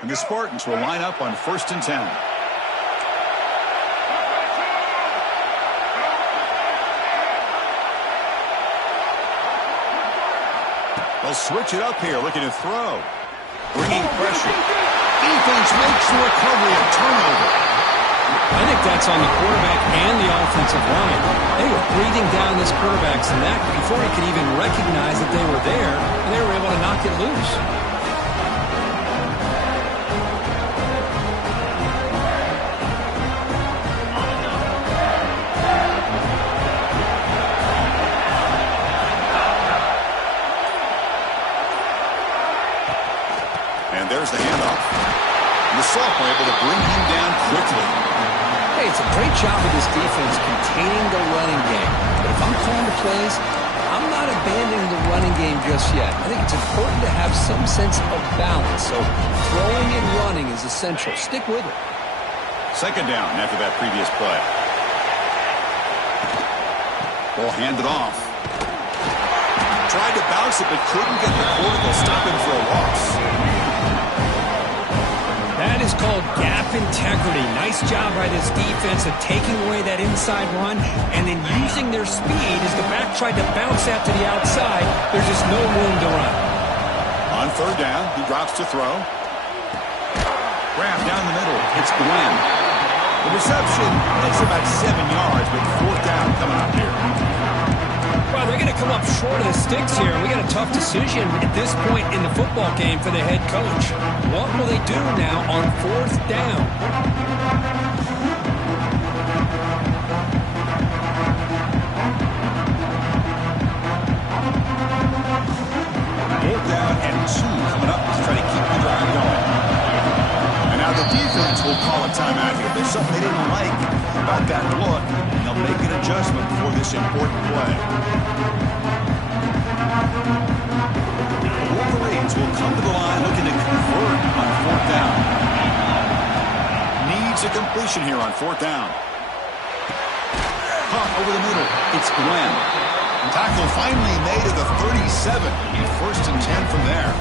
And the Spartans will line up on 1st and 10. They'll switch it up here, looking to throw. Bringing pressure. Defense makes the recovery, a turnover. I think that's on the quarterback and the offensive line. They were breathing down this quarterback's neck before he could even recognize that they were there, and they were able to knock it loose. And there's the handoff. And the sophomore able to bring him down quickly. Hey, it's a great job of this defense containing the running game. But if I'm calling the plays, I'm not abandoning the running game just yet. I think it's important to have some sense of balance. So throwing and running is essential. Stick with it. 2nd down after that previous play. Ball handed off. Tried to bounce it, but couldn't get the quarterback to stop him for a loss. That is called gap integrity. Nice job by this defense of taking away that inside run and then using their speed as the back tried to bounce that to the outside. There's just no room to run. On 3rd down, he drops to throw. Grab down the middle. It's Glenn. The reception takes about 7 yards, but 4th down coming up here. Well, they're going to come up short of the sticks here. We got a tough decision at this point in the football game for the head coach. What will they do now on 4th down? 4th down and 2 coming up to try to keep the drive going. And now the defense will call a timeout here. There's something they didn't like about that look. They'll make an adjustment for this important play. Wolverines will come to the line looking to convert on 4th down. Needs a completion here on 4th down. Pump over the middle. It's Glenn. Tackle finally made at the 37. And 1st and 10 from there.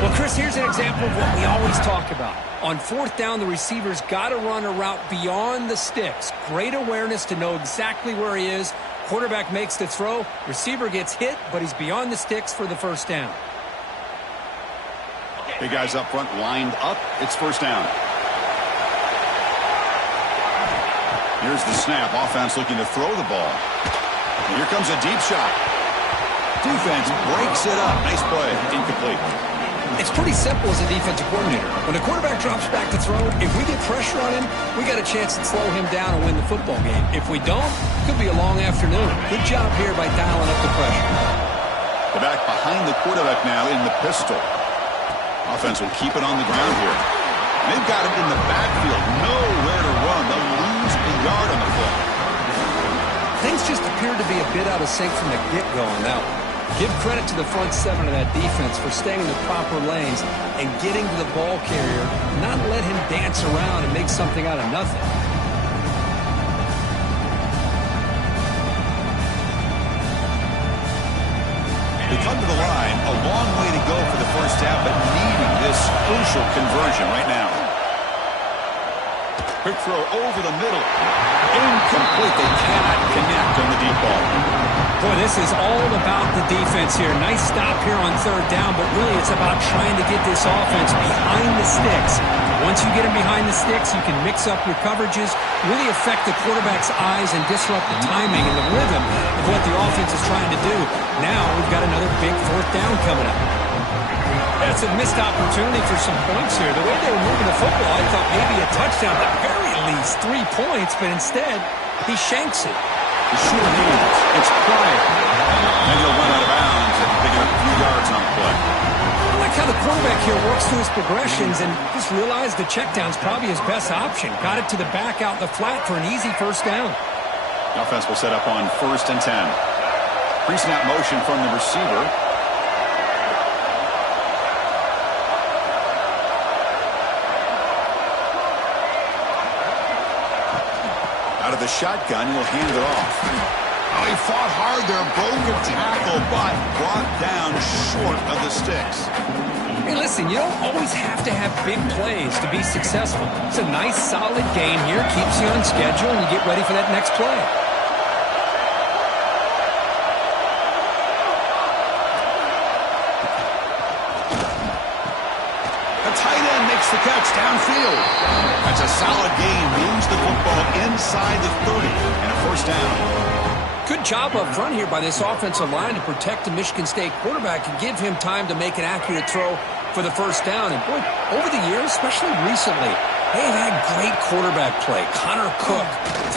Well, Chris, here's an example of what we always talk about. On 4th down, the receiver's got to run a route beyond the sticks. Great awareness to know exactly where he is. Quarterback makes the throw. Receiver gets hit, but he's beyond the sticks for the 1st down. Big guys up front lined up. It's 1st down. Here's the snap. Offense looking to throw the ball. And here comes a deep shot. Defense breaks it up. Nice play. Incomplete. It's pretty simple as a defensive coordinator. When the quarterback drops back to throw, if we get pressure on him, we got a chance to slow him down and win the football game. If we don't, it could be a long afternoon. Good job here by dialing up the pressure. The back behind the quarterback now in the pistol. Offense will keep it on the ground here. They've got him in the backfield. Nowhere to run. They'll lose a yard on the play. Things just appear to be a bit out of sync from the get-go on that one. Give credit to the front 7 of that defense for staying in the proper lanes and getting to the ball carrier, not let him dance around and make something out of nothing. They come to the line, a long way to go for the 1st half, but needing this crucial conversion right now. Quick throw over the middle. Incomplete. They cannot connect on the deep ball. Boy, this is all about the defense here. Nice stop here on 3rd down, but really it's about trying to get this offense behind the sticks. Once you get them behind the sticks, you can mix up your coverages, really affect the quarterback's eyes and disrupt the timing and the rhythm of what the offense is trying to do. Now we've got another big 4th down coming up. That's a missed opportunity for some points here. The way they were moving the football, I thought maybe a touchdown, at the very least 3 points, but instead he shanks it. The short hands. It's Pryor. And he'll run out of bounds and pick up a few yards on the play. I like how the quarterback here works through his progressions and just realized the check down's probably his best option. Got it to the back out in the flat for an easy 1st down. The offense will set up on 1st and 10. Pre-snap motion from the receiver. Out of the shotgun, he'll hand it off. Oh, he fought hard there, broke a tackle, but brought down short of the sticks. Hey, listen, you don't always have to have big plays to be successful. It's a nice, solid game here, keeps you on schedule, and you get ready for that next play. The catch downfield. That's a solid gain. Moves the football inside the 30 and a first down. Good job up front here by this offensive line to protect the Michigan State quarterback and give him time to make an accurate throw for the first down. And boy, over the years, especially recently, they've had great quarterback play. Connor Cook,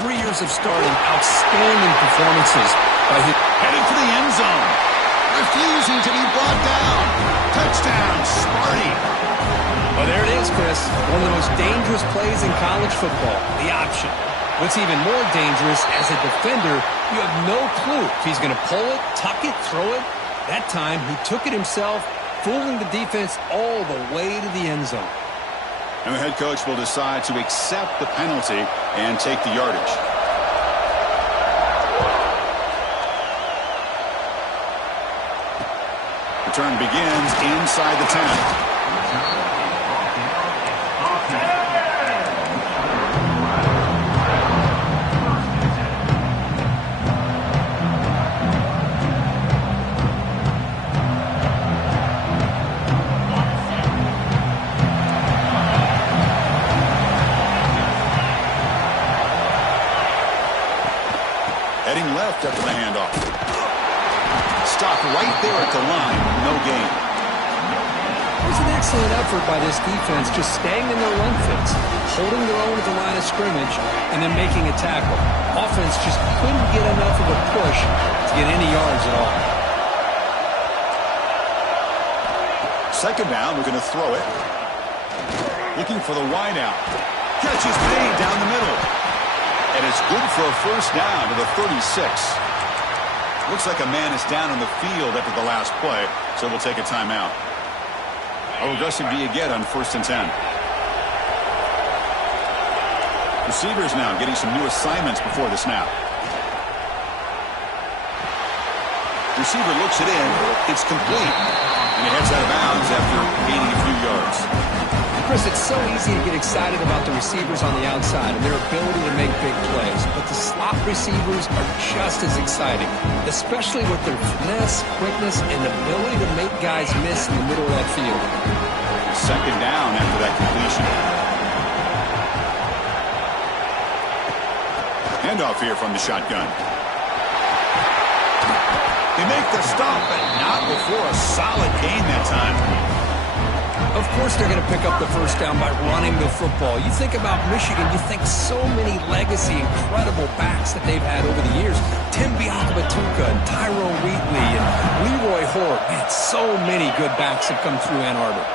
3 years of starting, outstanding performances by his... Headed for the end zone. Refusing to be brought down. Touchdown, Sparty. Well, there it is, Chris. One of the most dangerous plays in college football, the option. What's even more dangerous, as a defender, you have no clue if he's going to pull it, tuck it, throw it. That time, he took it himself, fooling the defense all the way to the end zone. And the head coach will decide to accept the penalty and take the yardage. Return begins inside the 10. Heading left after the handoff. Stop right there at the line. No gain. There's an excellent effort by this defense, just staying in their run fits, holding their own at the line of scrimmage, and then making a tackle. Offense just couldn't get enough of a push to get any yards at all. Second down, we're going to throw it. Looking for the wide out. Catch is made down the middle. And it's good for a first down to the 36. Looks like a man is down on the field after the last play, so we'll take a timeout. How aggressive do you get on 1st and 10? Receivers now getting some new assignments before the snap. Receiver looks it in. It's complete. And he heads out of bounds after gaining a few yards. Chris, it's so easy to get excited about the receivers on the outside and their ability to make big plays, but the slot receivers are just as exciting, especially with their finesse, quickness, and ability to make guys miss in the middle of that field. Second down after that completion. Handoff here from the shotgun. They make the stop, but not before a solid gain that time. Of course they're going to pick up the first down by running the football. You think about Michigan, you think so many legacy, incredible backs that they've had over the years. Tim Biakabatuka and Tyrone Wheatley and Leroy Hort. Man, so many good backs have come through Ann Arbor.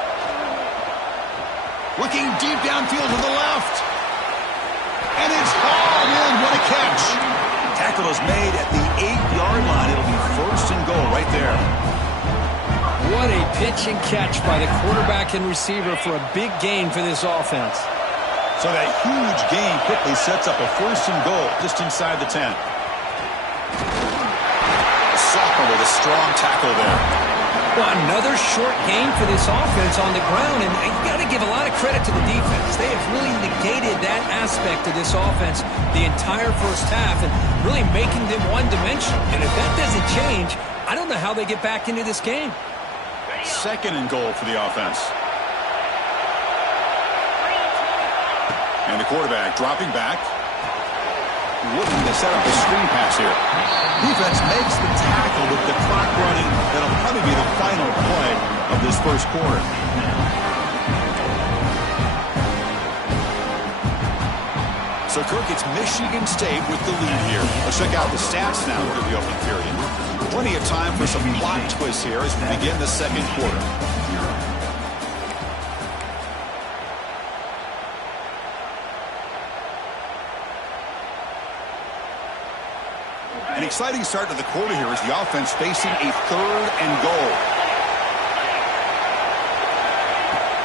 Looking deep downfield to the left. And it's hauled in. What a catch. Tackle is made at the 8-yard line. It'll be 1st and goal right there. What a pitch and catch by the quarterback and receiver for a big gain for this offense. So that huge gain quickly sets up a 1st and goal just inside the 10. A sophomore with a strong tackle there. Well, another short gain for this offense on the ground, and you got to give a lot of credit to the defense. They have really negated that aspect of this offense the entire first half and really making them one-dimensional. And if that doesn't change, I don't know how they get back into this game. 2nd and goal for the offense. And the quarterback dropping back. Looking to set up a screen pass here. Defense makes the tackle with the clock running. That'll probably be the final play of this first quarter. So, Kirk, it's Michigan State with the lead here. Let's check out the stats now through the opening period. Plenty of time for some plot twists here as we begin the second quarter. An exciting start to the quarter here as the offense facing a 3rd and goal.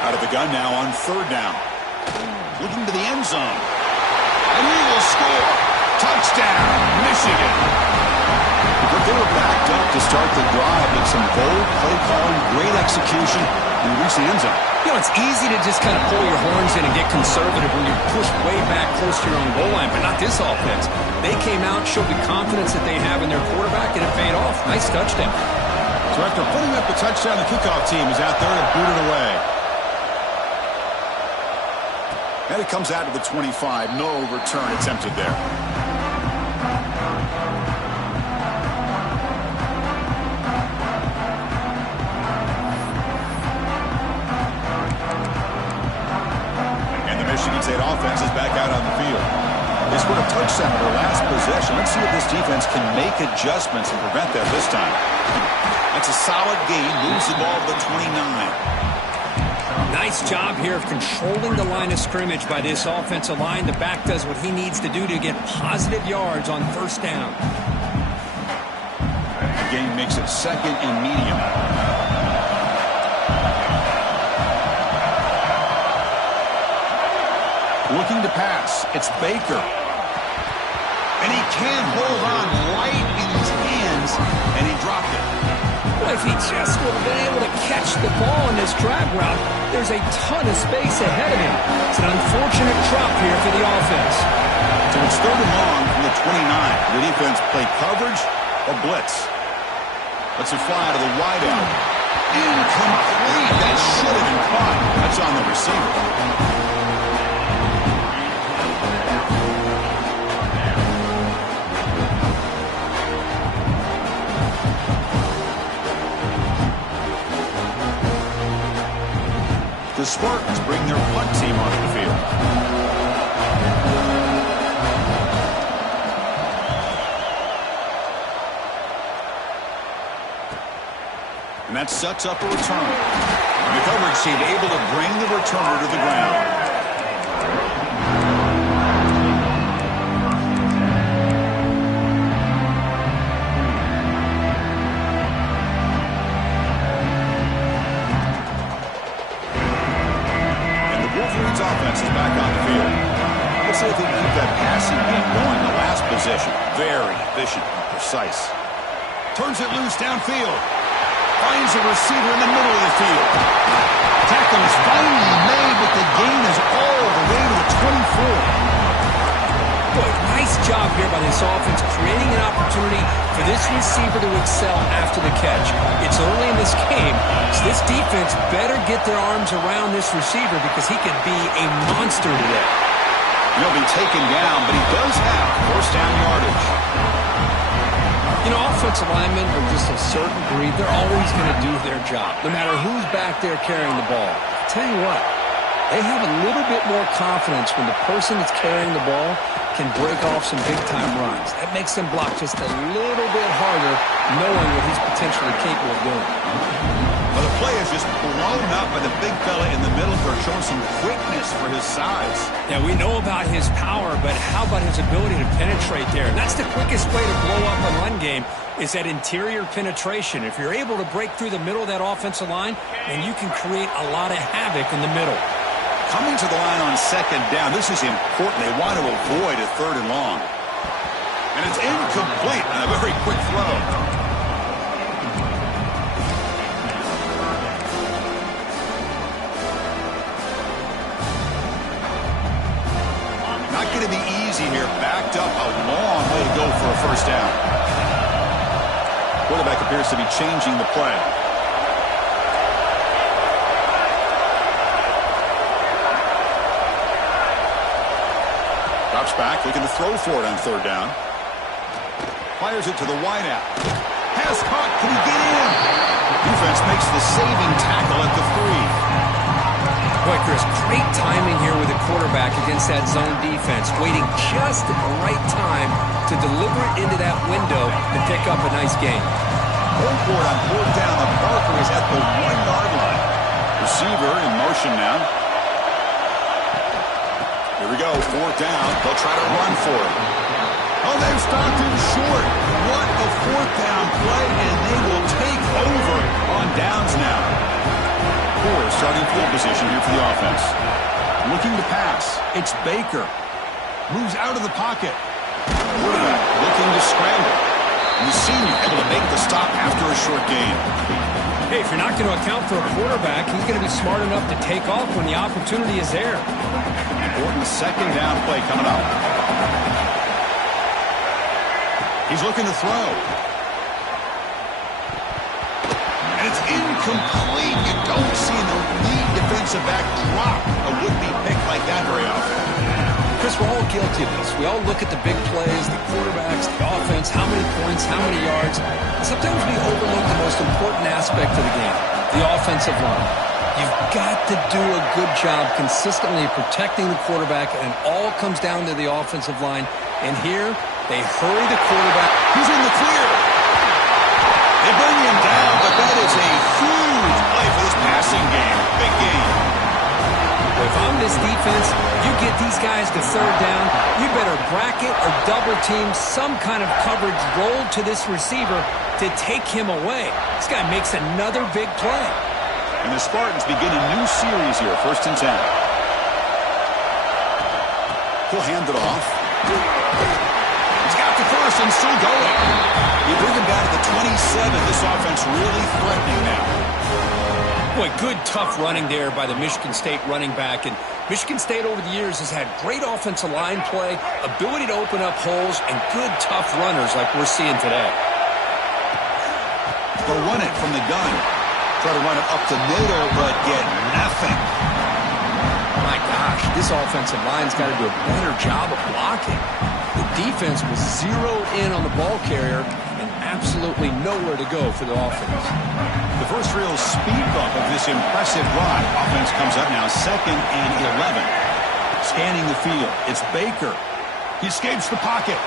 Out of the gun now on 3rd down. Looking to the end zone. And he will score. Touchdown, Michigan. They were backed up to start the drive, but some bold play calling, great execution, and reach the end zone. You know, it's easy to just kind of pull your horns in and get conservative when you're pushed way back close to your own goal line, but not this offense. They came out, showed the confidence that they have in their quarterback, and it paid off. Nice touchdown. So after putting up the touchdown, the kickoff team is out there to boot it away. And it comes out to the 25. No return attempted there. Michigan State offense is back out on the field. They scored a touchdown in their last possession. Let's see if this defense can make adjustments and prevent that this time. That's a solid gain. Moves the ball to the 29. Nice job here of controlling the line of scrimmage by this offensive line. The back does what he needs to do to get positive yards on first down. The game makes it second and medium. Looking to pass. It's Baker. And he can't hold on right in his hands, and he dropped it. Well, if he just would have been able to catch the ball in this drag route, there's a ton of space ahead of him. It's an unfortunate drop here for the offense. So it's third and long from the 29. The defense play coverage or blitz. Let's it fly to the wideout. Incomplete. That should have been caught. That's on the receiver. The Spartans bring their punt team onto the field. And that sets up a return. And the coverage team able to bring the returner to the ground. Offense is back on the field. Let's see if they can keep that passing game going. The last possession, very efficient and precise. Turns it loose downfield. Finds a receiver in the middle of the field. Tackle is finally made, but the gain is all the way to the 24. Boy, nice job here by this offense, creating an opportunity for this receiver to excel after the catch. It's early in this game, so this defense better get their arms around this receiver because he could be a monster today. He'll be taken down, but he does have first down yardage. You know, offensive linemen are just a certain breed. They're always going to do their job, no matter who's back there carrying the ball. I'll tell you what, they have a little bit more confidence when the person that's carrying the ball can break off some big-time runs. That makes them block just a little bit harder, knowing what he's potentially capable of doing. Well, the play is just blown up by the big fella in the middle for showing some quickness for his size. Yeah, we know about his power, but how about his ability to penetrate there? And that's the quickest way to blow up a run game is that interior penetration. If you're able to break through the middle of that offensive line, then you can create a lot of havoc in the middle. Coming to the line on second down, this is important. They want to avoid a third and long. And it's incomplete on a very quick throw. Not going to be easy here. Backed up a long way to go for a first down. Quarterback appears to be changing the play. Drops back, looking to throw for it on third down. Fires it to the wideout. Has caught. Can he get in? Defense makes the saving tackle at the 3. Boy, Chris, great timing here with the quarterback against that zone defense, waiting just at the right time to deliver it into that window and pick up a nice gain. Home court on fourth down. The Parker is at the 1-yard line. Receiver in motion now. Here we go, fourth down. They'll try to run for it. Oh, they've stopped him short. What a fourth down play, and they will take over on downs now. Poor starting field position here for the offense. Looking to pass. It's Baker. Moves out of the pocket. Quarterback looking to scramble. And the senior able to make the stop after a short gain. Hey, if you're not going to account for a quarterback, he's going to be smart enough to take off when the opportunity is there. Important second down play coming up. He's looking to throw. And it's incomplete. You don't see the lead defensive back drop a would-be pick like that very often. Chris, we're all guilty of this. We all look at the big plays, the quarterbacks, the offense, how many points, how many yards. Sometimes we overlook the most important aspect of the game, the offensive line. You've got to do a good job consistently protecting the quarterback, and it all comes down to the offensive line. And here, they hurry the quarterback. He's in the clear. They bring him down, but that is a huge play for this passing game. Big game. If I'm this defense, you get these guys to third down, you better bracket or double team some kind of coverage rolled to this receiver to take him away. This guy makes another big play. And the Spartans begin a new series here, 1st and 10. He'll hand it off. He's got the first and still going. You bring him down to the 27. This offense really threatening now. Boy, good, tough running there by the Michigan State running back. And Michigan State over the years has had great offensive line play, ability to open up holes, and good, tough runners like we're seeing today. They'll run it from the gun. Try to run it up the middle, but get nothing. My gosh, this offensive line's got to do a better job of blocking. The defense was zeroed in on the ball carrier and absolutely nowhere to go for the offense. The first real speed bump of this impressive drive. Offense comes up now 2nd and 11. Scanning the field. It's Baker. He escapes the pocket.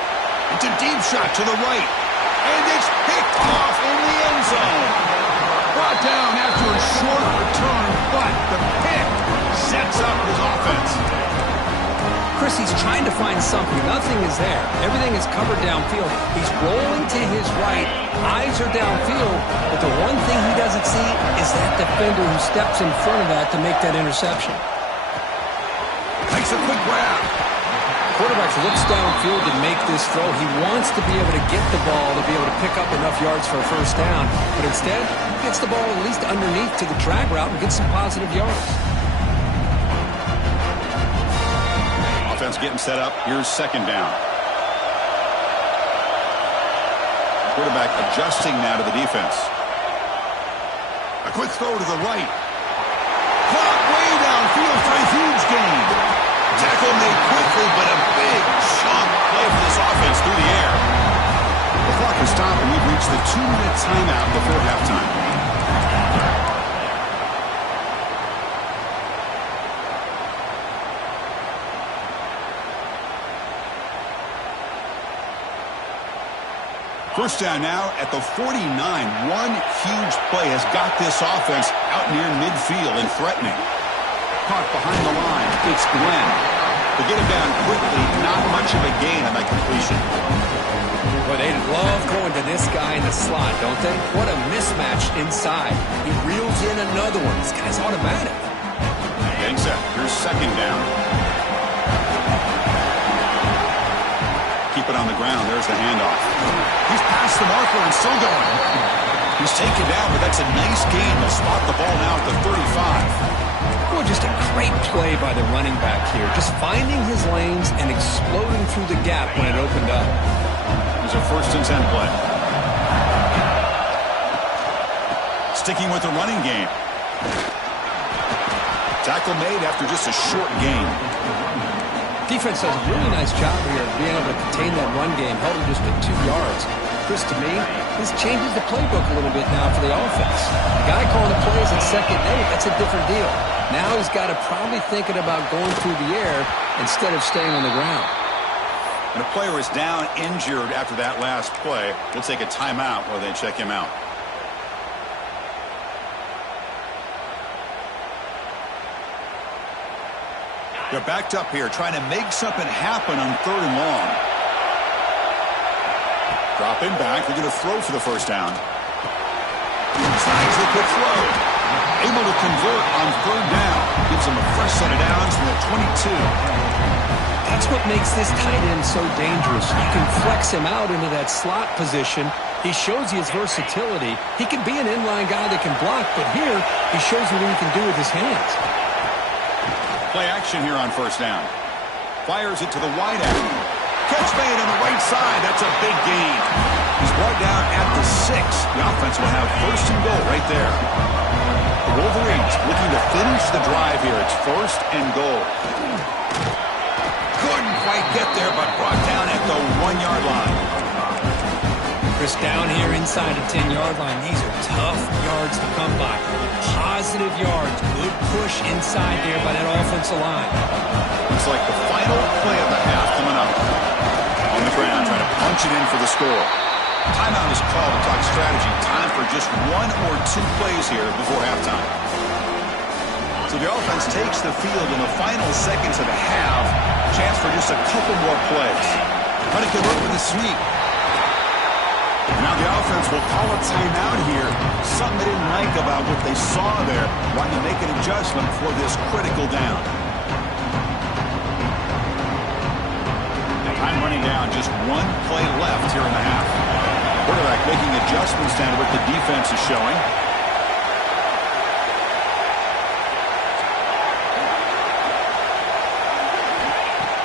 It's a deep shot to the right. And it's picked off in the end zone. Brought down after a short return, but the pick sets up his offense. Chris, he's trying to find something. Nothing is there. Everything is covered downfield. He's rolling to his right. Eyes are downfield. But the one thing he doesn't see is that defender who steps in front of that to make that interception. Makes a quick grab. Quarterback looks downfield to make this throw. He wants to be able to get the ball to be able to pick up enough yards for a first down. But instead, he gets the ball at least underneath to the drag route and gets some positive yards. Offense getting set up. Here's 2nd down. Quarterback adjusting now to the defense. A quick throw to the right. Caught way downfield for a huge gain. Tackle made quickly, but a big chunk play for this offense through the air. The clock is stopped, and we've reached the 2-minute timeout before halftime. First down now at the 49. One huge play has got this offense out near midfield and threatening. Caught behind the line. It's Glenn. To get him down quickly, not much of a gain on that completion. Well, they love going to this guy in the slot, don't they? What a mismatch inside. He reels in another one. This guy's automatic. Getting set. Here's 2nd down. Keep it on the ground. There's the handoff. He's past the marker and still going. He's taken down, but that's a nice gain. They'll spot the ball now at the 35. Well, just a great play by the running back here. Just finding his lanes and exploding through the gap when it opened up. Here's a 1st and 10 play. Sticking with the running game. Tackle made after just a short gain. Defense does a really nice job here of being able to contain that run game, held it just at 2 yards. Chris, to me, this changes the playbook a little bit now for the offense. The guy calling the plays at 2nd and 8, that's a different deal. Now he's got to probably thinking about going through the air instead of staying on the ground. And a player is down injured after that last play. They'll take a timeout while they check him out. They're backed up here, trying to make something happen on 3rd and long. Drop him back. They're going to throw for the first down. Slides the quick throw. Able to convert on 3rd down. Gives them a fresh set of downs from the 22. That's what makes this tight end so dangerous. You can flex him out into that slot position. He shows you his versatility. He can be an inline guy that can block, but here he shows you what he can do with his hands. Play action here on first down. Fires it to the wide end. Catch made on the right side. That's a big gain. He's brought down at the 6. The offense will have first and goal right there. The Wolverines looking to finish the drive here. It's first and goal. Couldn't quite get there, but brought down at the 1-yard line. Chris, down here inside the 10-yard line, these are tough yards to come by. Positive yards, good push inside there by that offensive line. Looks like the final play of the half coming up. On the ground, trying to punch it in for the score. Timeout is called to talk strategy. Time for just 1 or 2 plays here before halftime. So the offense takes the field in the final seconds of the half. Chance for just a couple more plays. Trying to get up with a sweep. Now the offense will call a timeout here. Something they didn't like about what they saw there. Wanting to make an adjustment for this critical down. Time running down. Just 1 play left here in the half. Quarterback making adjustments down to what the defense is showing.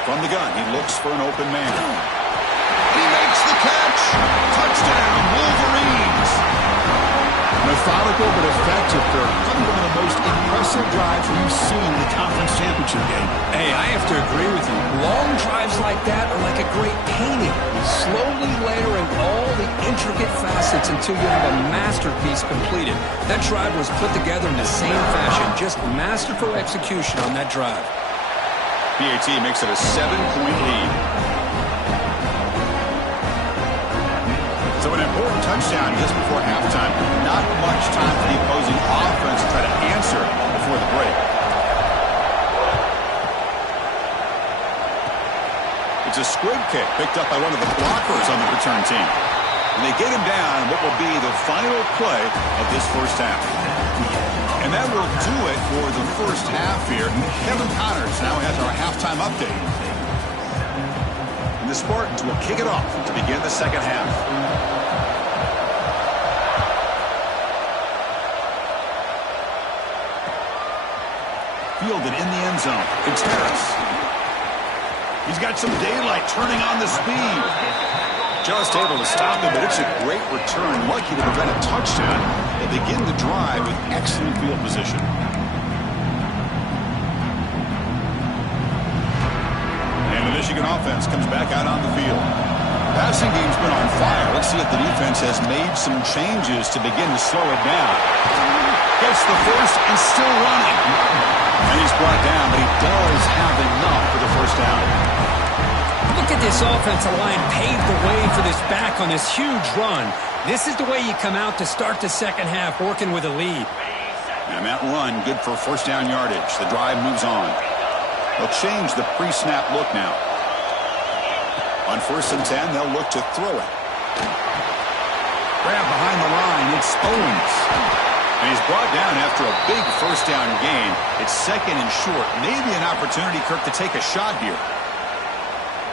From the gun, he looks for an open man. He makes the catch. Touchdown, Wolverines. Methodical but effective for probably one of the most impressive drives we've seen in the conference championship game. Hey, I have to agree with you. Long drives like that are like a great painting. Slowly layering all the intricate facets until you have a masterpiece completed. That drive was put together in the same fashion. Just masterful execution on that drive. PAT makes it a 7-point lead. So an important touchdown just before halftime. Not much time for the opposing offense to try to answer before the break. It's a squib kick picked up by one of the blockers on the return team. And they get him down what will be the final play of this first half. And that will do it for the first half here. Kevin Connors now has our halftime update. And the Spartans will kick it off to begin the second half. Fielded in the end zone. It's Harris. He's got some daylight turning on the speed. Just able to stop him, but it's a great return. Lucky to prevent a touchdown. They begin the drive with excellent field position. And the Michigan offense comes back out on the field. Passing game's been on fire. Let's see if the defense has made some changes to begin to slow it down. Gets the first and still running. And he's brought down, but he does have enough for the first down. Look at this offensive line pave the way for this back on this huge run. This is the way you come out to start the second half, working with a lead. And that run, good for first down yardage. The drive moves on. They'll change the pre-snap look now. On 1st and 10, they'll look to throw it. Grab behind the line, it's Owens. And he's brought down after a big first down gain. It's 2nd and short. Maybe an opportunity, Kirk, to take a shot here.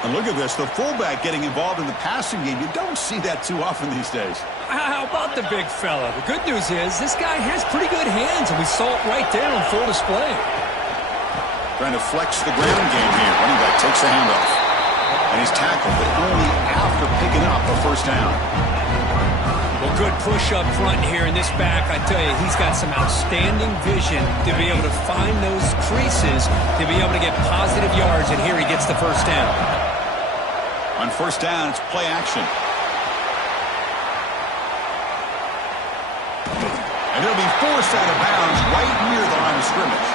And look at this, the fullback getting involved in the passing game. You don't see that too often these days. How about the big fella? The good news is this guy has pretty good hands, and we saw it right there on full display. Trying to flex the ground game here. Running back takes the handoff. And he's tackled, but only after picking up a first down. Well, good push up front here in this back. I tell you, he's got some outstanding vision to be able to find those creases, to be able to get positive yards, and here he gets the first down. On 1st down, it's play action. And he'll be forced out of bounds right near the line of scrimmage.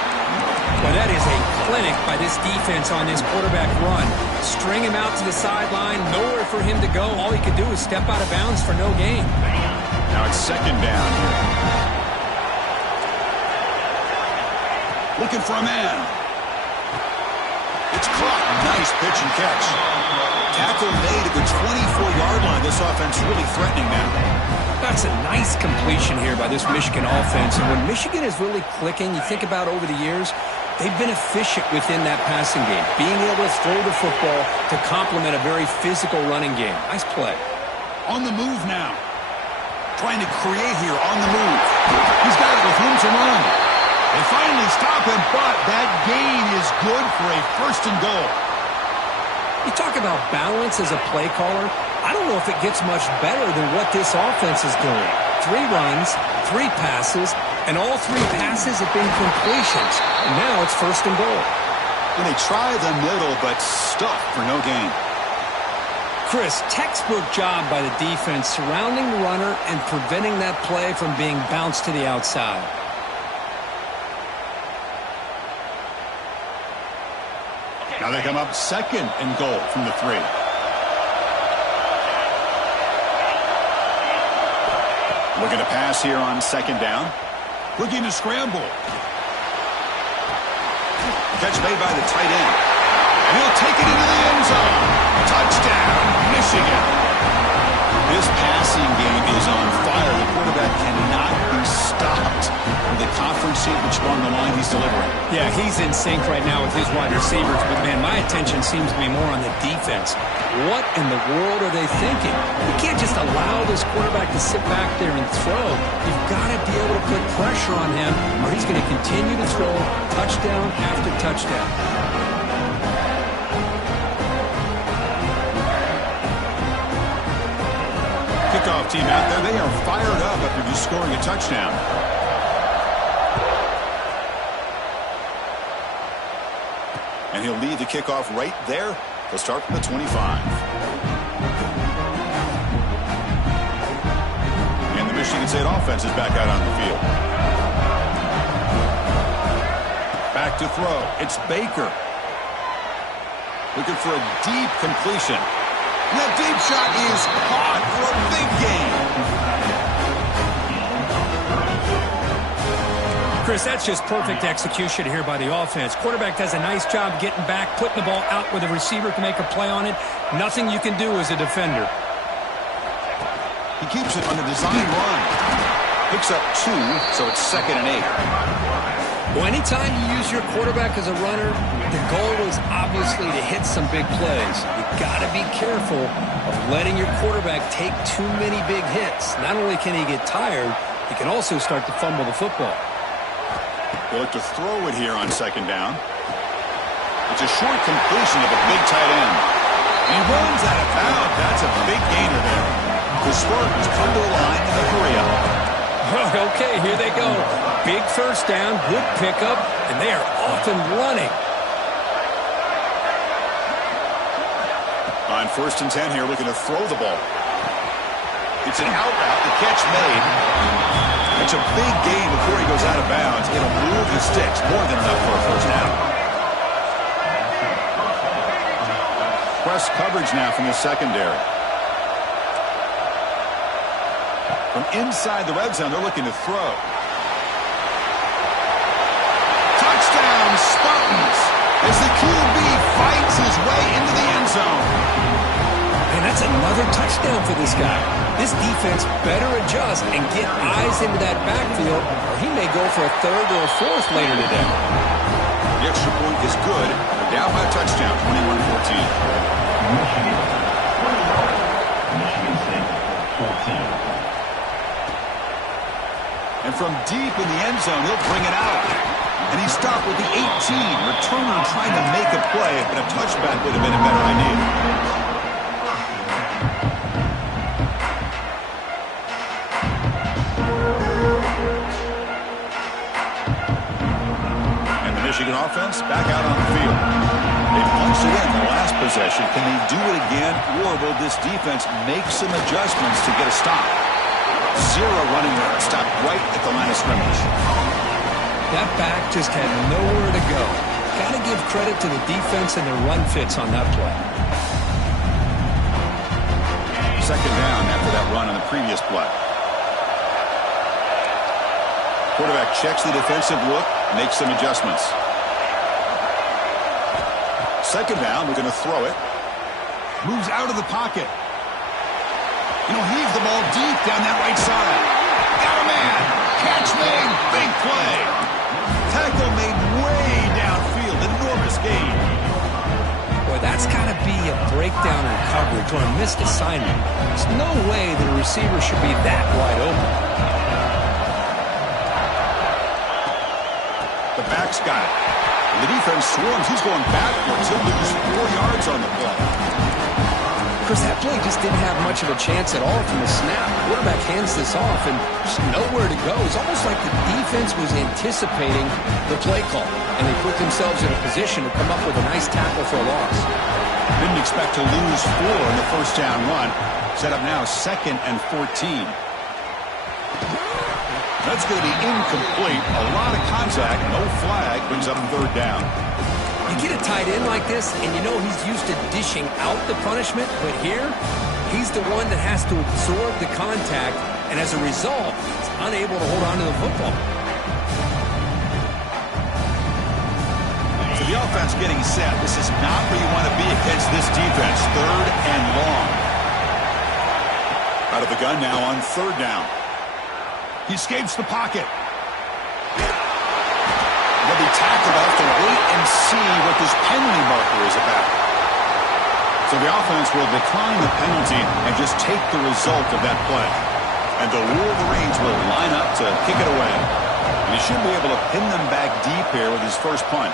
Well, that is a clinic by this defense on this quarterback run. String him out to the sideline, nowhere for him to go. All he could do is step out of bounds for no gain. Now it's 2nd down. Looking for a man. It's caught. Nice pitch and catch. Tackle made at the 24-yard line. This offense really threatening now. That's a nice completion here by this Michigan offense. And when Michigan is really clicking, you think about over the years, They've been efficient within that passing game, being able to throw the football to complement a very physical running game. Nice play. On the move now. Trying to create here on the move. He's got it with room to run. They finally stop him, but that gain is good for a first and goal. You talk about balance as a play caller. I don't know if it gets much better than what this offense is doing. 3 runs, 3 passes, and all 3 passes have been completions. And now it's first and goal. And they try the middle, but stuff for no gain. Chris, textbook job by the defense surrounding the runner and preventing that play from being bounced to the outside. Now they come up second and goal from the 3. Looking to pass here on second down. Looking to scramble. Catch made by the tight end. And he'll take it into the end zone. Touchdown, Michigan. This passing game is on fire. The quarterback cannot be stopped. The conference championship on the line he's delivering. Yeah, he's in sync right now with his wide receivers. But, man, my attention seems to be more on the defense. What in the world are they thinking? You can't just allow this quarterback to sit back there and throw. You've got to be able to put pressure on him, or he's going to continue to throw touchdown after touchdown. Kickoff team out there. They are fired up after just scoring a touchdown. And he'll lead the kickoff right there. They'll start from the 25. And the Michigan State offense is back out on the field. Back to throw. It's Baker. Looking for a deep completion. That deep shot is caught for a big gain. Chris, that's just perfect execution here by the offense. Quarterback does a nice job getting back, putting the ball out where the receiver can make a play on it. Nothing you can do as a defender. He keeps it on the design run. Picks up 2, so it's 2nd and 8. Well, anytime you use your quarterback as a runner, the goal is obviously to hit some big plays. You got to be careful of letting your quarterback take too many big hits. Not only can he get tired, he can also start to fumble the football. They'll look to throw it here on second down. It's a short completion of a big tight end. And he runs out of bounds. That's a big gainer there. The Spartans come to the line and they hurry up. Okay, here they go. Big first down, good pickup, and they are off and running. On 1st and 10 here, looking to throw the ball. It's an out route, the catch made. It's a big gain before he goes out of bounds. It'll move the sticks, more than enough for a first down. Press coverage now from the secondary. From inside the red zone, they're looking to throw. Touchdown, Spartans, as the QB fights his way into the end zone. And that's another touchdown for this guy. This defense better adjust and get eyes into that backfield, or he may go for a 3rd or a 4th later today. The extra point is good. They're down by a touchdown, 21-14. Michigan State, 14. And from deep in the end zone, he'll bring it out. And he stopped with the 18. Returner trying to make a play, but a touchback would have been a better idea. And the Michigan offense back out on the field. They punched it in the last possession. Can they do it again, or will this defense make some adjustments to get a stop? 0 running route, stopped right at the line of scrimmage. That back just had nowhere to go. Got to give credit to the defense and their run fits on that play. Second down after that run on the previous play. Quarterback checks the defensive look, makes some adjustments. Second down, we're going to throw it. Moves out of the pocket. And he'll heave the ball deep down that right side. Got a man. Catch made. Big play. Tackle made way down Boy, that's got to be a breakdown in coverage or a missed assignment. There's no way that a receiver should be that wide open. The back's got it. And the defense swarms. He's going backwards. He'll lose 4 yards on the play. Chris, that play just didn't have much of a chance at all from the snap. Quarterback hands this off, and there's nowhere to go. It's almost like the defense was anticipating the play call, and they put themselves in a position to come up with a nice tackle for a loss. Didn't expect to lose 4 in the first down run. Set up now 2nd and 14. That's going to be incomplete. A lot of contact. No flag. Brings up 3rd down. You get a tight end like this, and you know he's used to dishing out the punishment, but here, he's the one that has to absorb the contact, and as a result, he's unable to hold on to the football. So the offense getting set. This is not where you want to be against this defense. 3rd and long. Out of the gun now on 3rd down. He escapes the pocket. He'll be tackled. I'll have to wait and see what this penalty marker is about. So the offense will decline the penalty and just take the result of that play. And the Wolverines will line up to kick it away. And he should be able to pin them back deep here with his first punt.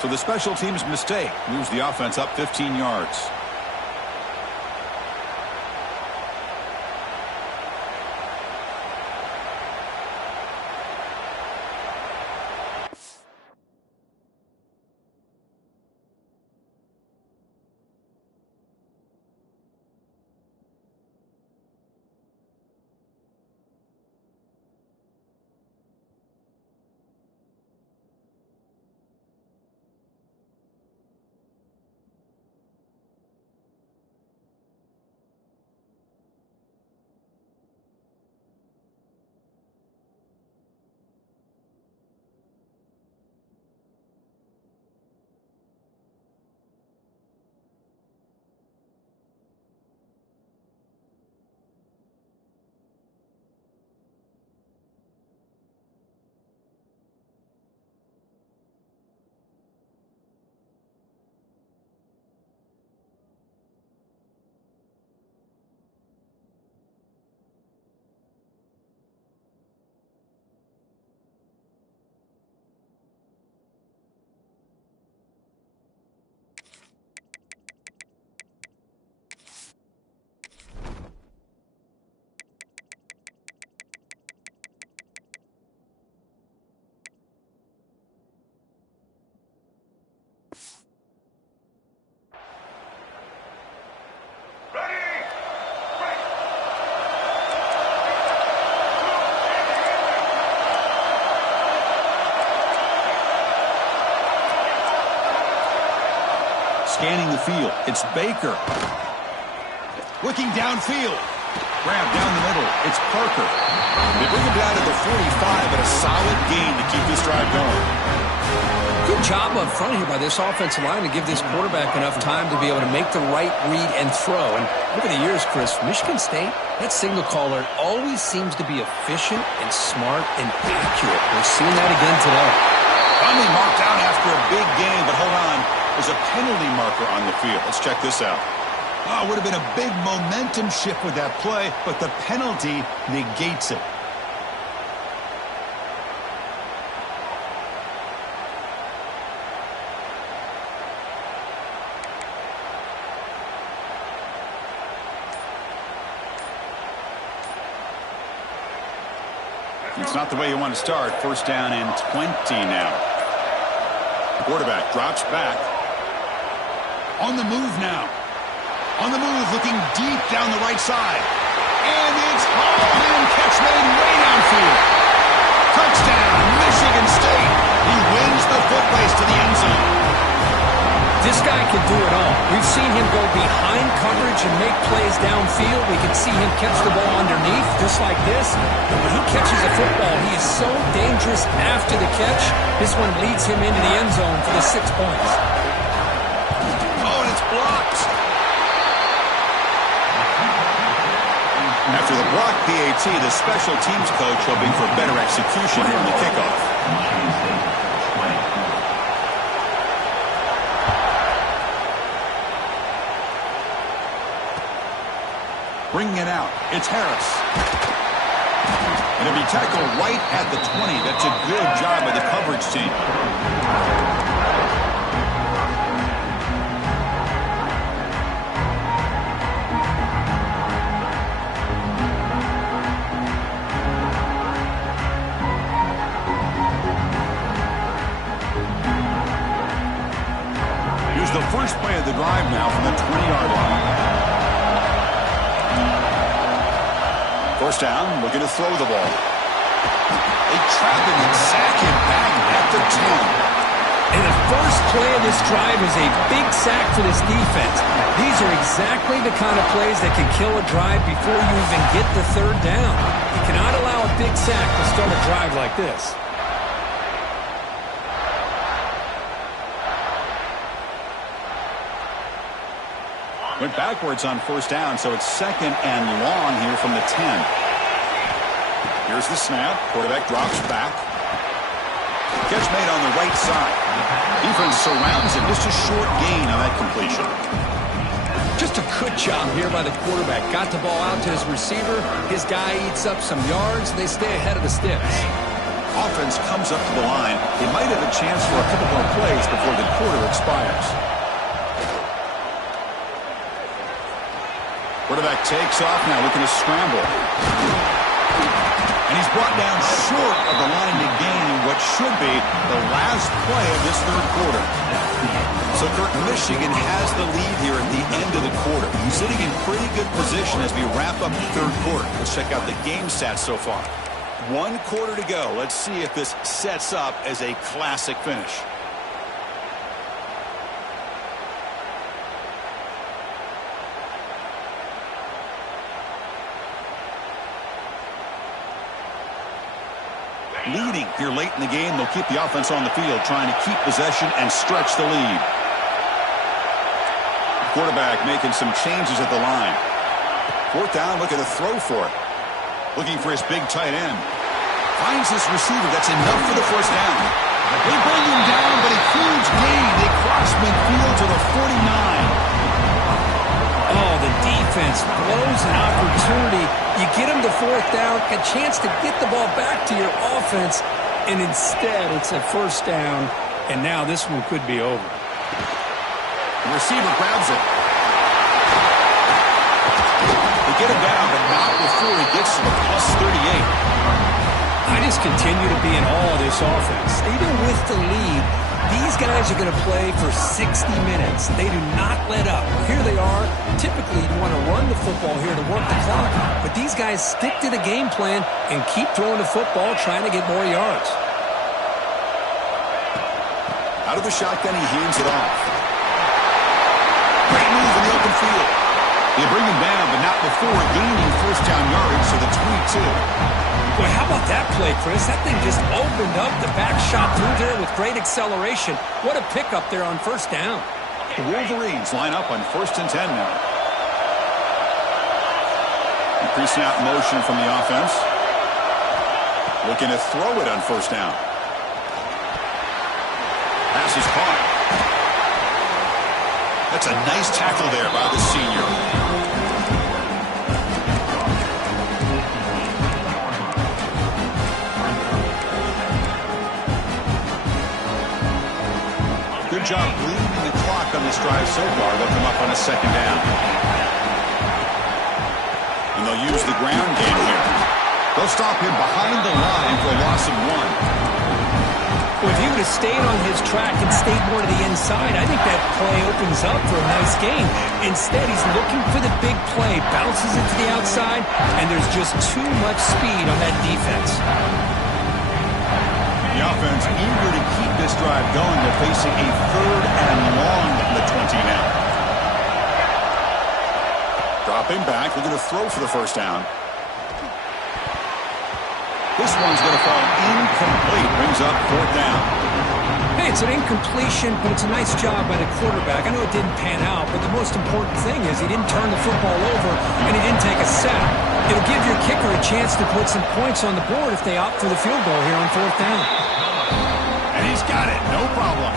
So the special teams mistake moves the offense up 15 yards. Scanning the field. It's Baker. Looking downfield. Grab down the middle. It's Parker. They bring him down to the 45, but a solid gain to keep this drive going. Good job up front here by this offensive line to give this quarterback enough time to be able to make the right read and throw. And over the years, Chris, Michigan State, that signal caller always seems to be efficient and smart and accurate. We're seeing that again today. Finally marked out after a big game, but hold on. There's a penalty marker on the field. Let's check this out. Oh, it would have been a big momentum shift with that play, but the penalty negates it. It's not the way you want to start. 1st down and 20 now. The quarterback drops back. On the move now. On the move, looking deep down the right side. And it's Hall-Hand catch made way downfield. Touchdown, Michigan State. He wins the foot race to the end zone. This guy can do it all. We've seen him go behind coverage and make plays downfield. We can see him catch the ball underneath, just like this. But when he catches a football, he is so dangerous after the catch. This one leads him into the end zone for the 6 points. Oh, and it's blocked. After the block PAT, the special teams coach hoping for better execution here on the kickoff. Michigan State, 24. Bringing it out, it's Harris. And it'll be tackled right at the 20. That's a good job by the coverage team. Here's the first play of the drive now from the 20-yard line. First down, looking to throw the ball. They trap him and sack him back at the 10. And the first play of this drive is a big sack for this defense. These are exactly the kind of plays that can kill a drive before you even get the third down. You cannot allow a big sack to start a drive like this. Went backwards on first down, so it's second and long here from the 10. Here's the snap. Quarterback drops back. Catch made on the right side. Defense surrounds him. Just a short gain on that completion. Just a good job here by the quarterback. Got the ball out to his receiver. His guy eats up some yards. They stay ahead of the sticks. Offense comes up to the line. They might have a chance for a couple more plays before the quarter expires. Quarterback takes off now, looking to scramble. And he's brought down short of the line to gain what should be the last play of this third quarter. So, Kirk, Michigan has the lead here at the end of the quarter. Sitting in pretty good position as we wrap up the third quarter. Let's check out the game stats so far. 1 quarter to go. Let's see if this sets up as a classic finish. Leading here late in the game, they'll keep the offense on the field, trying to keep possession and stretch the lead. Quarterback making some changes at the line. Fourth down, looking to throw for it. Looking for his big tight end. Finds his receiver. That's enough for the first down. They bring him down, but a huge gain. They cross midfield to the 49. Oh, the defense blows an opportunity. You get them to fourth down, a chance to get the ball back to your offense, and instead it's a first down, and now this one could be over. The receiver grabs it. They get him down, but not before he gets to the plus 38. I just continue to be in awe of this offense. Even with the lead, these guys are going to play for 60 minutes. They do not let up. Here they are. Typically, you want to run the football here to work the clock, but these guys stick to the game plan and keep throwing the football, trying to get more yards. Out of the shotgun, he hands it off. Great move in the open field. They bring him down, but not before gaining first down yards to the 22. Boy, how about that play, Chris? That thing just opened up. The back shot through there with great acceleration. What a pickup there on first down. The Wolverines line up on 1st and 10 now. Increasing out motion from the offense. Looking to throw it on first down. Pass is caught. That's a nice tackle there by the senior. Good job bleeding the clock on this drive so far. They'll come up on a second down. And they'll use the ground game here. They'll stop him behind the line for a loss of 1. Well, if he would have stayed on his track and stayed more to the inside, I think that play opens up for a nice gain. Instead, he's looking for the big play, bounces it to the outside, and there's just too much speed on that defense. The offense eager to keep this drive going. They're facing a third and long from the 20 now. Dropping back, looking to throw for the first down. This one's going to fall incomplete. Brings up fourth down. Hey, it's an incompletion, but it's a nice job by the quarterback. I know it didn't pan out, but the most important thing is he didn't turn the football over and he didn't take a sack. It'll give your kicker a chance to put some points on the board if they opt for the field goal here on fourth down. got it. No problem.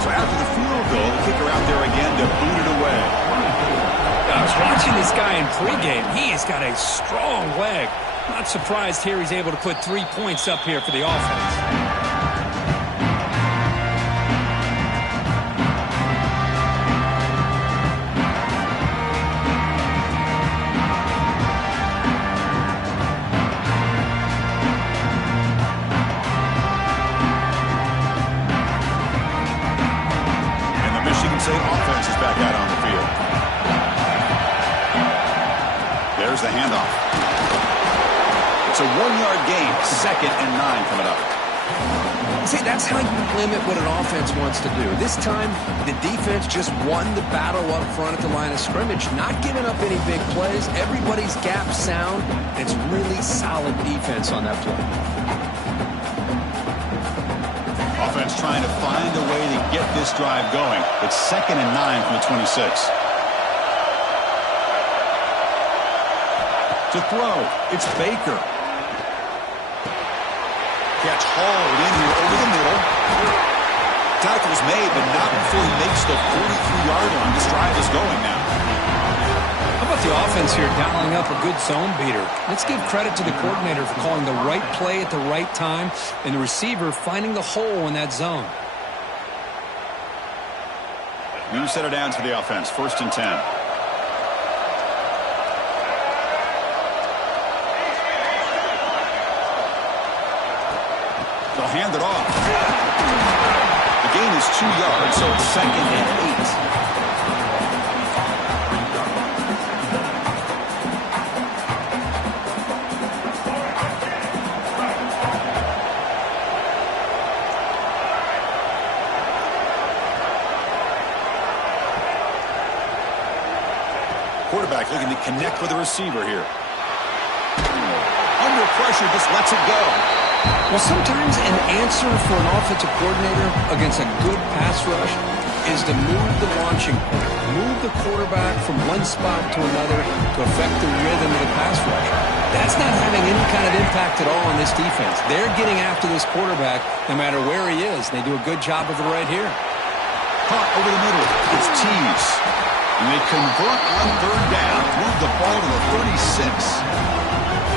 So after the field goal, the kicker out there again to boot it away. I was watching this guy in pregame. He has got a strong leg. Not surprised here he's able to put 3 points up here for the offense. Offense is back out on the field. There's the handoff. It's a 1-yard gain. 2nd and 9 coming up. See, that's how you limit what an offense wants to do. This time, the defense just won the battle up front at the line of scrimmage, not giving up any big plays. Everybody's gap sound. It's really solid defense on that play. Offense trying to find a way to get this drive going. It's 2nd and 9 from the 26. To throw, it's Baker. Catch hauled in here over the middle. Tackle's made, but not before he makes the 43-yard line. This drive is going now. How about the offense here dialing up a good zone beater? Let's give credit to the coordinator for calling the right play at the right time and the receiver finding the hole in that zone. New setter down to the offense. 1st and 10. They'll hand it off. The gain is 2 yards, so it's 2nd and 8. Quarterback looking to connect with the receiver here. Under pressure, just lets it go. Well, sometimes an answer for an offensive coordinator against a good pass rush is to move the launching point, move the quarterback from one spot to another to affect the rhythm of the pass rush. That's not having any kind of impact at all on this defense. They're getting after this quarterback no matter where he is. They do a good job of it right here. Caught over the middle. It's Tease. And they convert on 3rd down. Move the ball to the 36.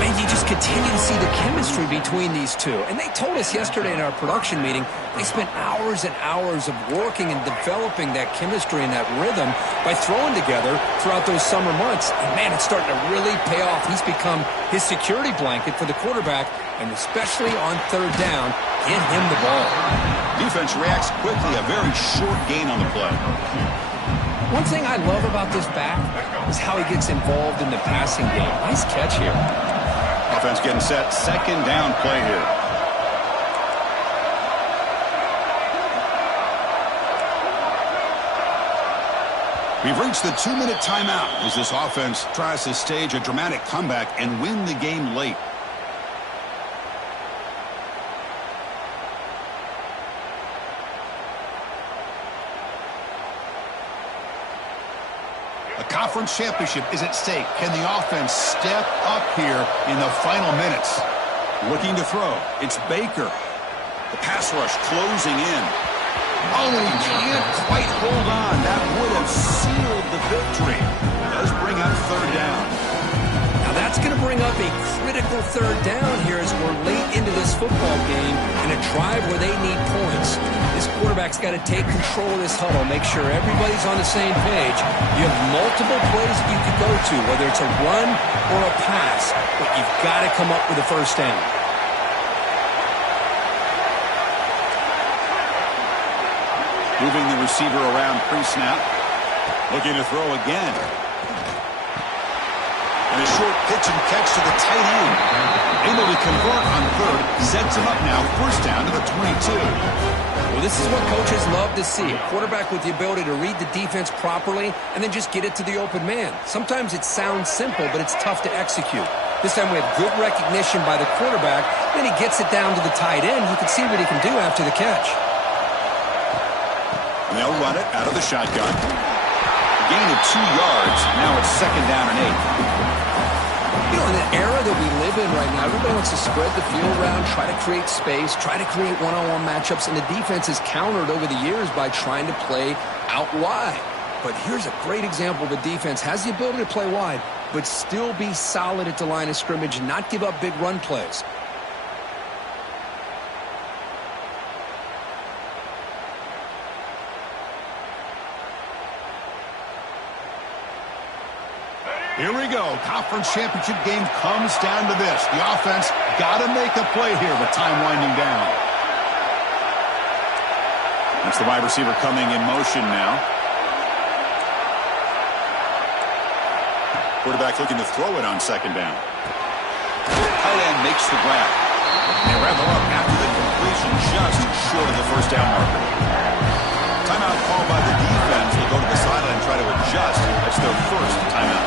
And you just continue to see the chemistry between these two. And they told us yesterday in our production meeting, they spent hours and hours of working and developing that chemistry and that rhythm by throwing together throughout those summer months. And, man, it's starting to really pay off. He's become his security blanket for the quarterback, and especially on 3rd down, get him the ball. Defense reacts quickly. A very short gain on the play. One thing I love about this back is how he gets involved in the passing game. Nice catch here. Offense getting set. 2nd down play here. We've reached the 2-minute timeout as this offense tries to stage a dramatic comeback and win the game late. A conference championship is at stake. Can the offense step up here in the final minutes? Looking to throw. It's Baker. The pass rush closing in. Oh, he can't quite hold on. That would have sealed the victory. Does bring up 3rd down. Now that's going to bring up a critical 3rd down here as we're late into this football game in a drive where they need points. This quarterback's got to take control of this huddle, make sure everybody's on the same page. You have multiple plays that you could go to, whether it's a run or a pass, but you've got to come up with a 1st down. Moving the receiver around pre-snap. Looking to throw again. And a short pitch and catch to the tight end. Able to convert on 3rd. Sets him up now. 1st down to the 22. Well, this is what coaches love to see. A quarterback with the ability to read the defense properly and then just get it to the open man. Sometimes it sounds simple, but it's tough to execute. This time we have good recognition by the quarterback. Then he gets it down to the tight end. You can see what he can do after the catch. And they'll run it out of the shotgun. A gain of 2 yards. Now it's 2nd down and 8. You know, in the era that we live in right now, everybody wants to spread the field around, try to create space, try to create one-on-one matchups, and the defense is countered over the years by trying to play out wide. But here's a great example of a defense has the ability to play wide, but still be solid at the line of scrimmage and not give up big run plays. Here we go. Conference championship game comes down to this. The offense got to make a play here with time winding down. That's the wide receiver coming in motion now. Quarterback looking to throw it on second down. Tight end makes the grab. They wrap him up after the completion, just short of the first down marker. Timeout called by the defense. Will go to the sideline and try to adjust. That's their first timeout.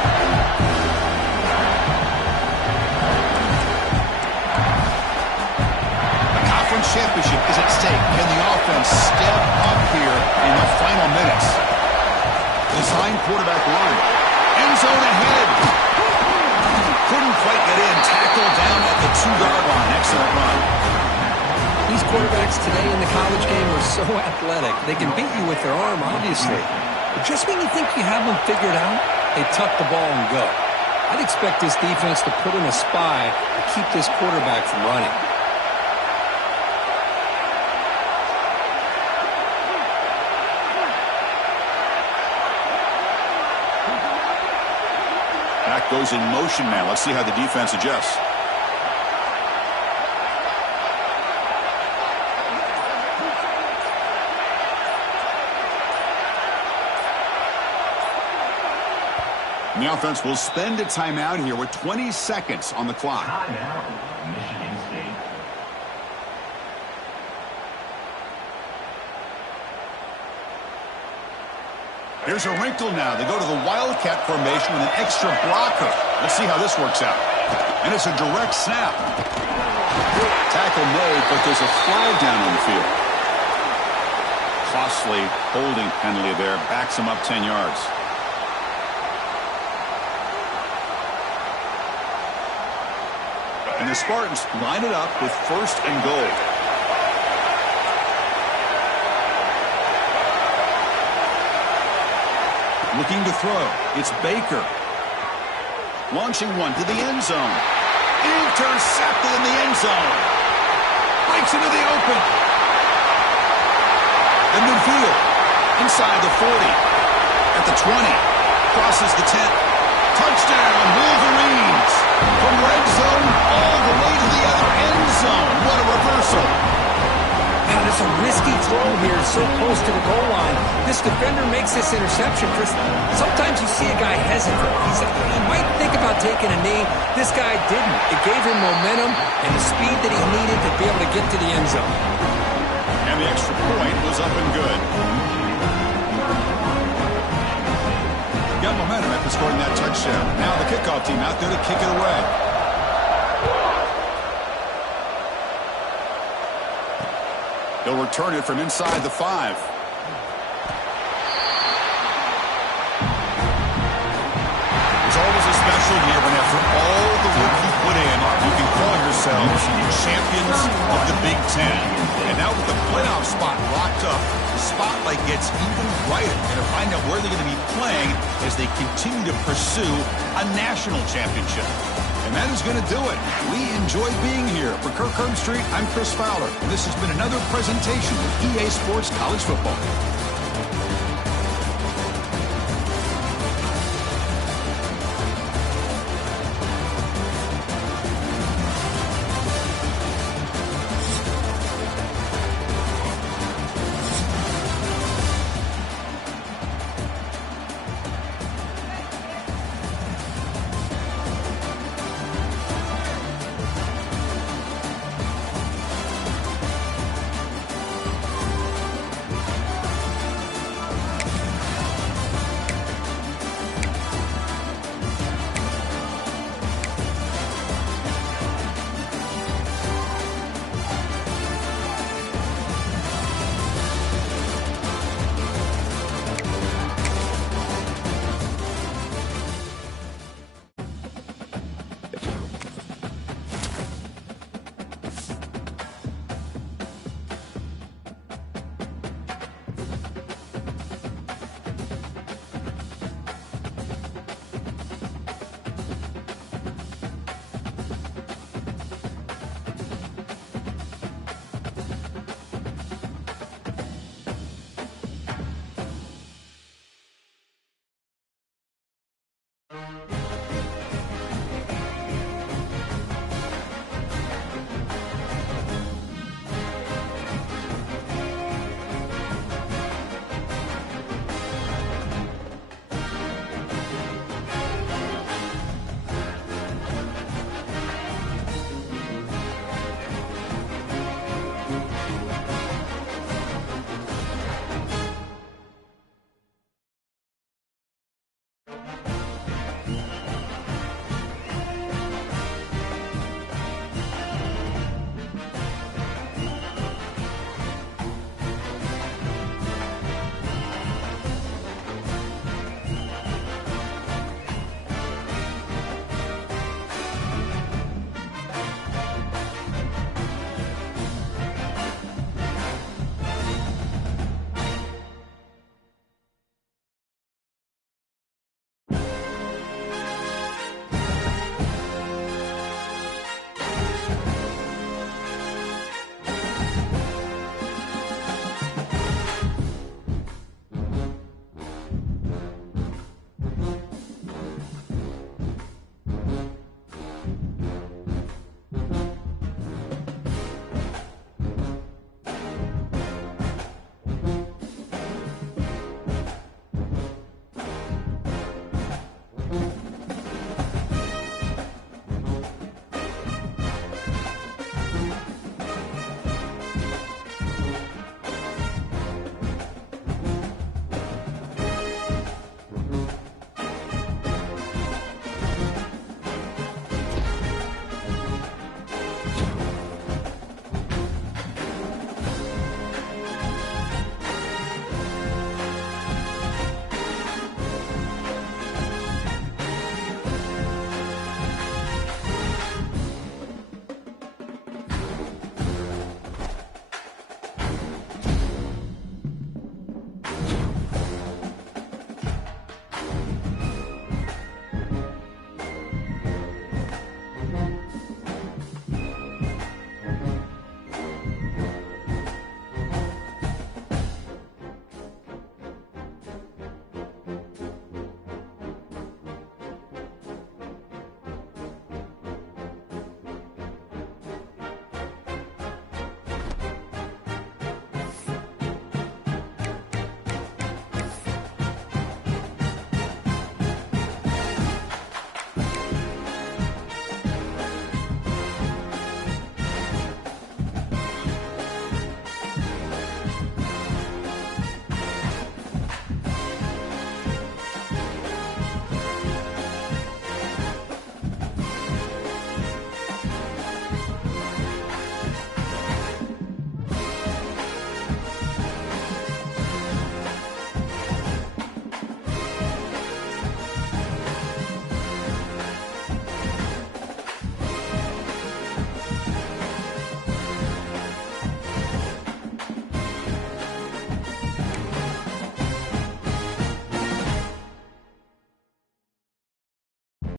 The conference championship is at stake. Can the offense step up here in the final minutes? Design quarterback run. End zone ahead. Couldn't quite get in. Tackle down at the 2-yard line. Excellent run. These quarterbacks today in the college game are so athletic. They can beat you with their arm, obviously. But just when you think you have them figured out, they tuck the ball and go. I'd expect this defense to put in a spy to keep this quarterback from running. Back goes in motion now. Let's see how the defense adjusts. And the offense will spend a timeout here with 20 seconds on the clock. Timeout, Michigan State. Here's a wrinkle now. They go to the Wildcat formation with an extra blocker. Let's see how this works out. And it's a direct snap. Tackle made, but there's a flag down on the field. Costly holding penalty there. Backs him up 10 yards. And the Spartans line it up with 1st and goal. Looking to throw. It's Baker. Launching one to the end zone. Intercepted in the end zone. Breaks into the open. In midfield. Inside the 40. At the 20. Crosses the 10. Touchdown, Wolverines. From red zone all the way to the other end zone. What a reversal. Man, it's a risky throw here, so close to the goal line. This defender makes this interception. Sometimes you see a guy hesitate. He might think about taking a knee. This guy didn't. It gave him momentum and the speed that he needed to be able to get to the end zone. And the extra point was up and good. Got momentum after scoring that touchdown. Now the kickoff team out there to kick it away. They'll return it from inside the 5. There's always a special year when after all the work you put in, you can call yourselves champions of the Big Ten. And now with the playoff spot locked up, the spotlight gets even brighter. They're going to find out where they're going to be playing as they continue to pursue a national championship. And that is going to do it. We enjoy being here. For Kirk Herbstreit, I'm Chris Fowler. And this has been another presentation of EA Sports College Football.